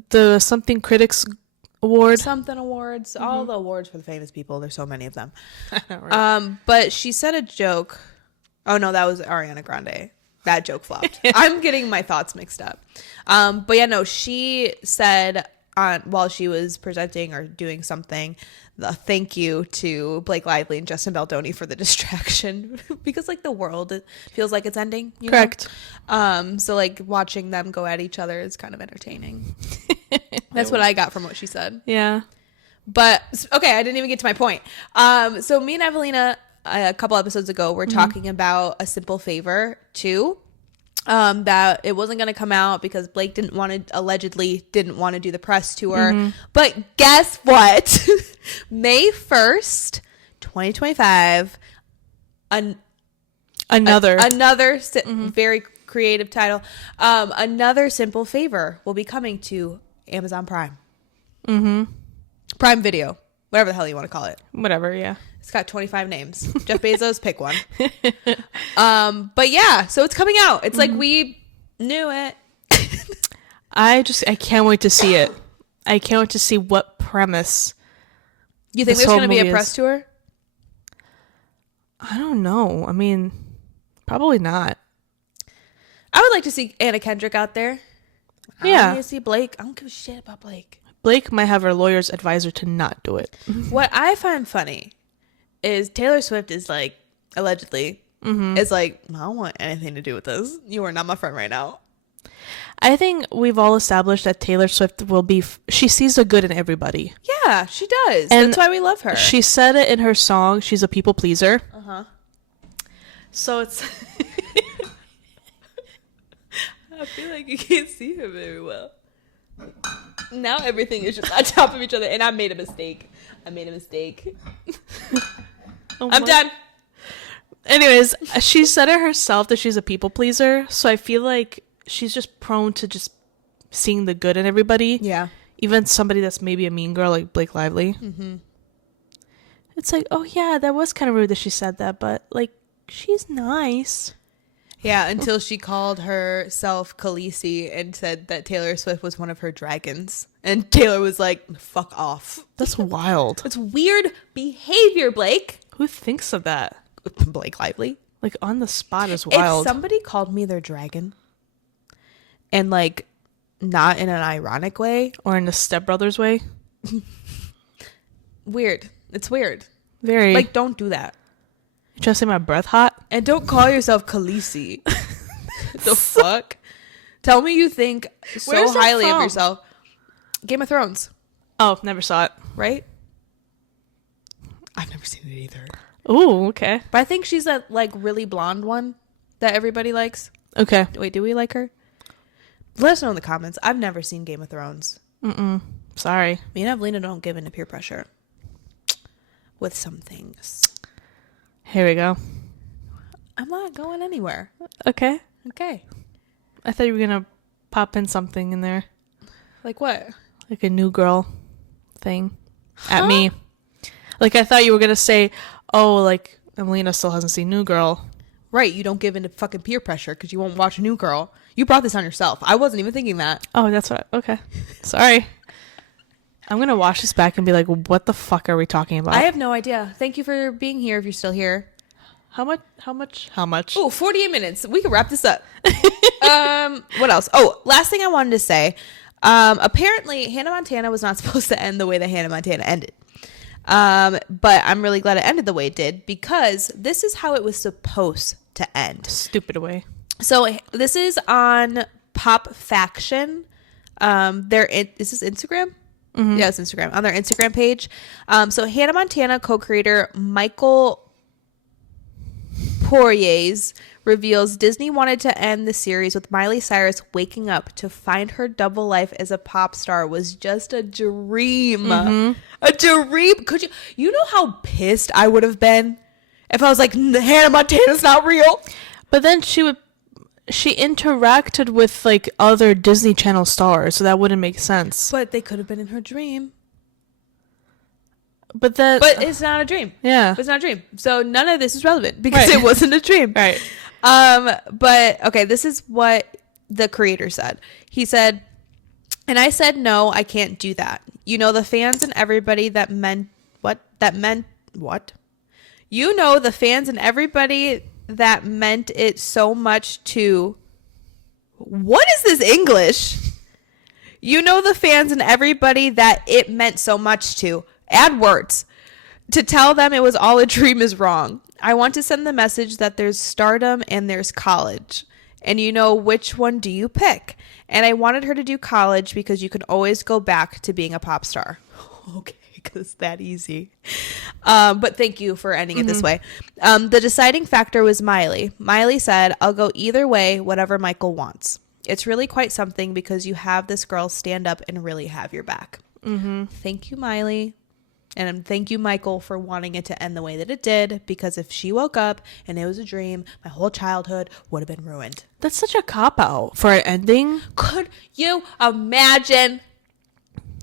The Something Critics Award. Something awards. Mm-hmm. All the awards for the famous people. There's so many of them. I know, right? But she said a joke. Oh no, that was Ariana Grande. That joke flopped. I'm getting my thoughts mixed up. But yeah, no, she said while she was presenting or doing something, the thank you to Blake Lively and Justin Baldoni for the distraction because like the world it feels like it's ending. You Correct. know? So like watching them go at each other is kind of entertaining. That's what I got from what she said. Yeah. But okay, I didn't even get to my point. So me and Evelina a couple episodes ago were talking about A Simple Favor 2. That it wasn't going to come out because Blake allegedly didn't want to do the press tour. But guess what? May 1st, 2025, another very creative title. Another Simple Favor will be coming to Amazon Prime. Prime Video, whatever the hell you want to call it. Whatever, yeah. It's got 25 names. Jeff Bezos, pick one. But yeah, so it's coming out. It's like we knew it. I can't wait to see it. I can't wait to see what premise. You think there's going to be a press tour? I don't know. I mean, probably not. I would like to see Anna Kendrick out there. I want to see Blake. I don't give a shit about Blake. Blake might have her lawyer's advisor to not do it. What I find funny is Taylor Swift is like, allegedly, is like, I don't want anything to do with this. You are not my friend right now. I think we've all established that Taylor Swift will be, she sees the good in everybody. Yeah, she does. And that's why we love her. She said it in her song, she's a people pleaser. So it's... I feel like you can't see her very well. Now everything is just on top of each other, and I made a mistake. I'm done. Anyways, she said it herself that she's a people pleaser, so I feel like she's just prone to just seeing the good in everybody. Yeah. Even somebody that's maybe a mean girl like Blake Lively. It's like, oh yeah, that was kind of rude that she said that, but like, she's nice. Yeah, until she called herself Khaleesi and said that Taylor Swift was one of her dragons. And Taylor was like, fuck off. That's wild. It's weird behavior, Blake. Who thinks of that? Blake Lively. Like, on the spot is wild. If somebody called me their dragon, and like, not in an ironic way. Or in the Step Brothers way. Weird. It's weird. Very. Like, don't do that. You trying to say my breath hot? And don't call yourself Khaleesi. The fuck? Tell me you think so highly of yourself. Game of Thrones. Oh, never saw it. Right? I've never seen it either. Ooh, okay. But I think she's that like really blonde one that everybody likes. Okay. Wait, do we like her? Let us know in the comments. I've never seen Game of Thrones. Sorry. Me and Evelina don't give in to peer pressure. With some things. Here we go. I'm not going anywhere. Okay. Okay. I thought you were going to pop in something in there. Like what? Like a new girl thing at me. Like I thought you were going to say, oh, like Evelina still hasn't seen New Girl. Right. You don't give into fucking peer pressure because you won't watch a new girl. You brought this on yourself. I wasn't even thinking that. Oh, that's what. Okay. Sorry. I'm going to watch this back and be like, what the fuck are we talking about? I have no idea. Thank you for being here if you're still here. How much? Oh, 48 minutes. We can wrap this up. What else? Oh, last thing I wanted to say. Apparently, Hannah Montana was not supposed to end the way that Hannah Montana ended. But I'm really glad it ended the way it did because this is how it was supposed to end. Stupid way. So this is on Pop Faction. Is this Instagram? Mm-hmm. Yeah, it's Instagram. On their Instagram page. So Hannah Montana co-creator Michael Poiriers reveals Disney wanted to end the series with Miley Cyrus waking up to find her double life as a pop star was just a dream. Mm-hmm. A dream. Could you know how pissed I would have been if I was like, Hannah Montana's not real? But then she interacted with like other Disney Channel stars, so that wouldn't make sense. But they could have been in her dream. But it's not a dream. Yeah. It's not a dream. So none of this is relevant because it wasn't a dream. Right. But okay, this is what the creator said. He said, and I said, no, I can't do that. You know, the fans and everybody that meant what? You know, the fans and everybody that meant it so much to, what is this English? You know, the fans and everybody that it meant so much to. Add words. To tell them it was all a dream is wrong. I want to send the message that there's stardom and there's college. And you know, which one do you pick? And I wanted her to do college because you can always go back to being a pop star. Okay, because it's that easy. But thank you for ending it this way. The deciding factor was Miley. Miley said, I'll go either way, whatever Michael wants. It's really quite something because you have this girl stand up and really have your back. Mm-hmm. Thank you, Miley. And thank you, Michael, for wanting it to end the way that it did, because if she woke up and it was a dream, my whole childhood would have been ruined. That's such a cop-out for an ending. Could you imagine?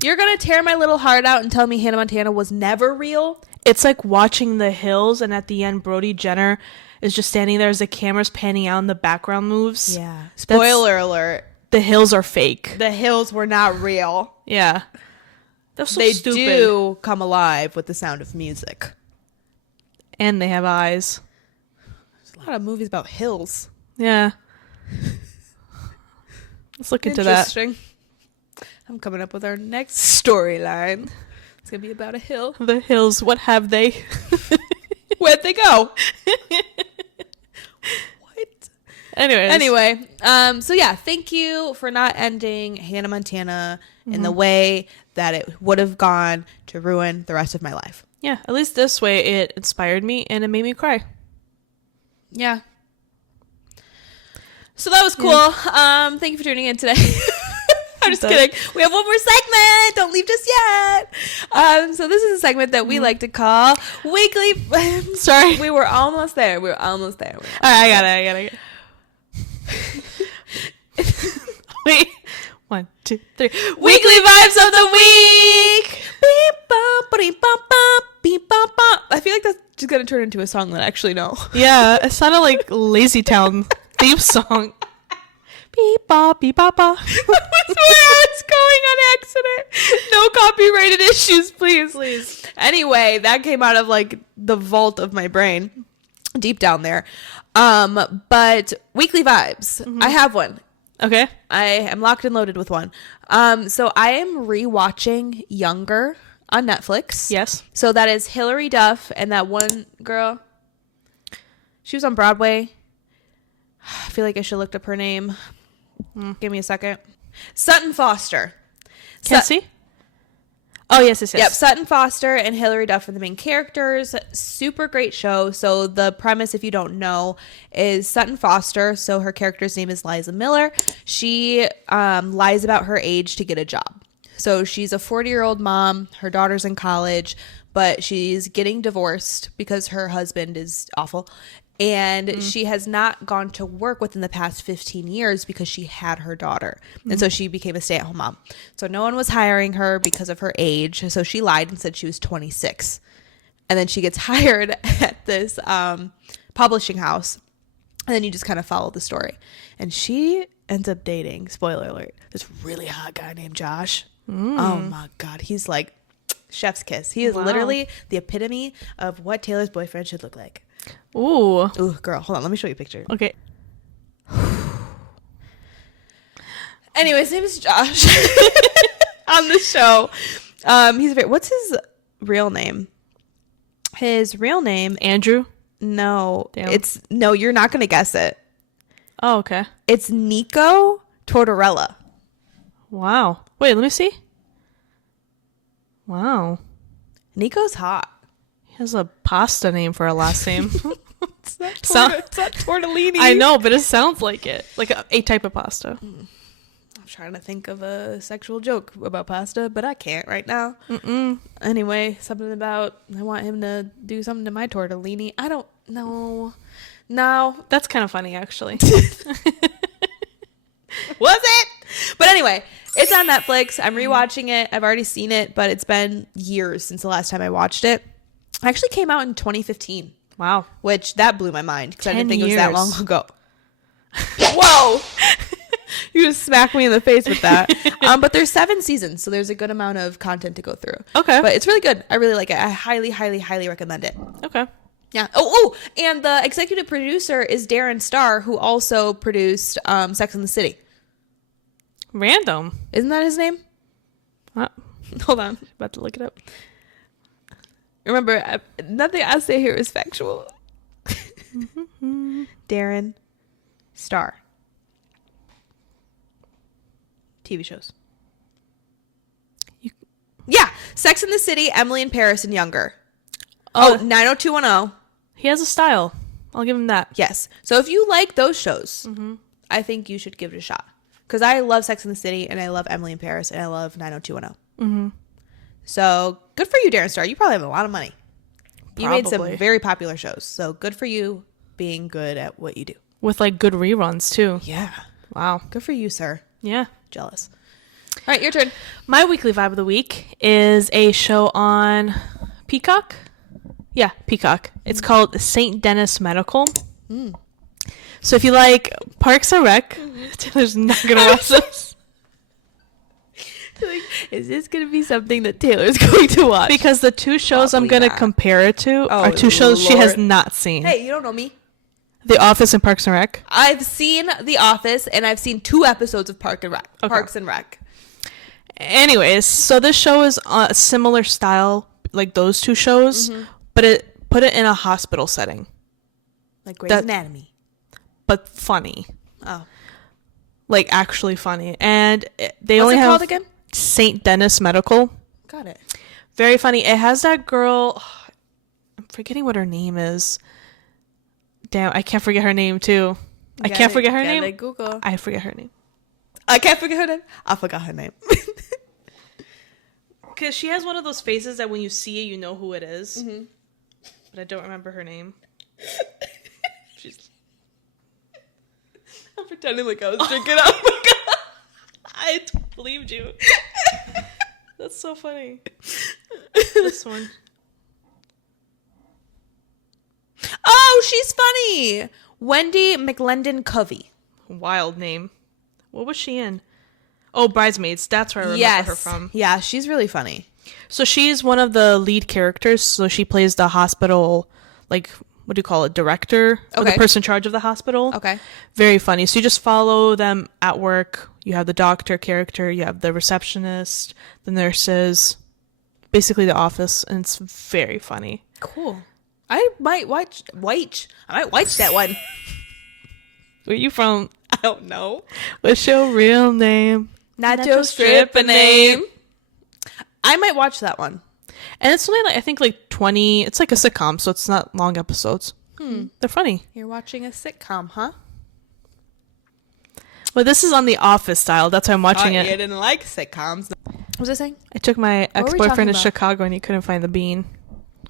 You're going to tear my little heart out and tell me Hannah Montana was never real? It's like watching The Hills, and at the end, Brody Jenner is just standing there as the camera's panning out and the background moves. Yeah. Spoiler alert. The Hills are fake. The Hills were not real. Yeah. That's so they stupid. do come alive with the sound of music. And they have eyes. There's a lot of movies about hills. Yeah. Let's look into that. Interesting. I'm coming up with our next storyline. It's going to be about a hill. The Hills, what have they? Where'd they go? What? Anyway. So yeah, thank you for not ending Hannah Montana in the way that it would have gone to ruin the rest of my life. Yeah, at least this way it inspired me and it made me cry. Yeah. So that was cool. Yeah. Thank you for tuning in today. I'm just kidding. We have one more segment. Don't leave just yet. So this is a segment that we like to call Weekly. Sorry. We were almost there. All right, I got it. Wait. 1, 2, 3. Weekly vibes of the week. I feel like that's just gonna turn into a song that I actually know. Yeah, it sounded like Lazy Town theme song. Beep bop, beep bop bop. That's where I was going on accident. No copyrighted issues, please. Anyway, that came out of like the vault of my brain, deep down there. But weekly vibes. Mm-hmm. I have one. Okay. I am locked and loaded with one. So I am rewatching Younger on Netflix. Yes. So that is Hilary Duff and that one girl. She was on Broadway. I feel like I should have looked up her name. Give me a second. Sutton Foster. Can't see? Oh, yes. Yep, Sutton Foster and Hilary Duff are the main characters. Super great show. So the premise, if you don't know, is Sutton Foster. So her character's name is Liza Miller. She lies about her age to get a job. So she's a 40-year-old mom. Her daughter's in college, but she's getting divorced because her husband is awful. And she has not gone to work within the past 15 years because she had her daughter. And so she became a stay-at-home mom. So no one was hiring her because of her age. So she lied and said she was 26. And then she gets hired at this publishing house. And then you just kind of follow the story. And she ends up dating, spoiler alert, this really hot guy named Josh. Oh my God. He's like chef's kiss. He is literally the epitome of what Taylor's boyfriend should look like. Ooh. Ooh, girl, hold on. Let me show you a picture. Okay. Anyway, his name is Josh on the show. What's his real name? His real name, Andrew? No. Damn. No, you're not going to guess it. Oh, okay. It's Nico Tortorella. Wow. Wait, let me see. Wow. Nico's hot. He has a pasta name for a last name. It's not tortellini. I know, but it sounds like it. Like a type of pasta. I'm trying to think of a sexual joke about pasta, but I can't right now. Anyway, something about I want him to do something to my tortellini. I don't know. No. That's kind of funny, actually. Was it? But anyway, it's on Netflix. I'm rewatching it. I've already seen it, but it's been years since the last time I watched it. It actually came out in 2015. Wow. Which, that blew my mind because I 10 didn't think years. it was that long ago. Whoa! You just smacked me in the face with that. But there's 7 seasons, so there's a good amount of content to go through. Okay. But it's really good. I really like it. I highly, highly, highly recommend it. Okay. Yeah. Oh, and the executive producer is Darren Star, who also produced Sex and the City. Random. Isn't that his name? Hold on. About to look it up. Remember, nothing I say here is factual. Darren Star. TV shows. Yeah. Sex and the City, Emily in Paris, and Younger. Oh, 90210. He has a style. I'll give him that. Yes. So if you like those shows, I think you should give it a shot. Because I love Sex and the City, and I love Emily in Paris, and I love 90210. So good for you, Darren Star. You probably have a lot of money. You made some very popular shows. So good for you being good at what you do. With like good reruns too. Yeah. Wow. Good for you, sir. Yeah. Jealous. All right, your turn. My weekly vibe of the week is a show on Peacock. Yeah, Peacock. It's called St. Denis Medical. So if you like Parks and Rec, Taylor's not going to watch this. Like, is this going to be something that Taylor's going to watch? Because the two shows I'm going to compare it to are two shows she has not seen. Hey, you don't know me. The Office and Parks and Rec. I've seen The Office, and I've seen 2 episodes of Parks and Rec. Anyways, so this show is a similar style, like those two shows, but it put it in a hospital setting. Like Grey's Anatomy. But funny. Oh. Like actually funny. And they What's only it have called again? St. Denis Medical. Got it. Very funny. It has that girl, I'm forgetting what her name is. Damn, I can't forget her name too. I can't forget her name. Google. I forget her name. I can't forget her name. I forgot her name. Because she has one of those faces that when you see it, you know who it is. But I don't remember her name. I'm pretending like I was drinking. Oh my God. I believed you. That's so funny. This one. Oh, she's funny. Wendy McLendon Covey. Wild name. What was she in? Oh, Bridesmaids. That's where I remember her from. Yeah, she's really funny. So she's one of the lead characters. So she plays the hospital, like, what do you call it? Director? Or the person in charge of the hospital. Okay. Very funny. So you just follow them at work. You have the doctor character. You have the receptionist, the nurses. Basically the office. And it's very funny. Cool. I might watch that one. Where you from? I don't know. What's your real name? Not your stripper name. I might watch that one. And it's only like, I think like 20, it's like a sitcom, so it's not long episodes. They're funny. You're watching a sitcom, huh? Well, this is on the Office style. That's why I'm watching it. You didn't like sitcoms. What was I saying? I took my were we ex-boyfriend talking to about? Chicago and he couldn't find the bean.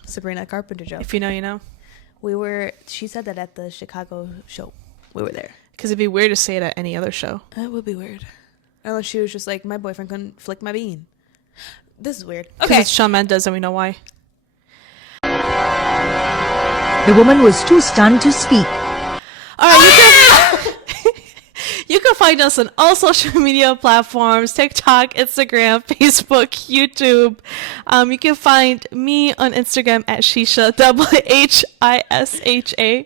Sabrina Carpenter joke. If you know, you know. She said that at the Chicago show. We were there. Because it'd be weird to say it at any other show. That would be weird. Unless she was just like, my boyfriend couldn't flick my bean. This is weird. Because it's Shawn Mendes and we know why. The woman was too stunned to speak. All right, you can find us on all social media platforms: TikTok, Instagram, Facebook, YouTube. You can find me on Instagram at Shisha, WHISHA.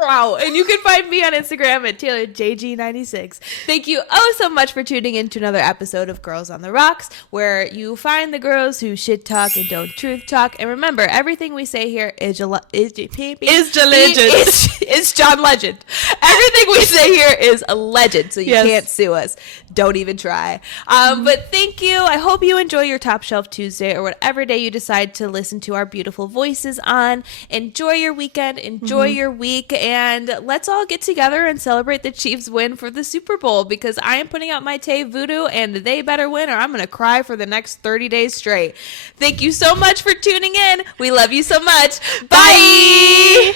Wow. And you can find me on Instagram at TaylorJG96. Thank you so much for tuning in to another episode of Girls on the Rocks, where you find the girls who shit talk and don't truth talk. And remember, everything we say here is John Legend. Everything we say here is a legend, so you can't sue us. Don't even try. But thank you. I hope you enjoy your Top Shelf Tuesday or whatever day you decide to listen to our beautiful voices on. Enjoy your weekend. Enjoy your week. And let's all get together and celebrate the Chiefs' win for the Super Bowl, because I am putting out my Tay voodoo and they better win or I'm going to cry for the next 30 days straight. Thank you so much for tuning in. We love you so much. Bye.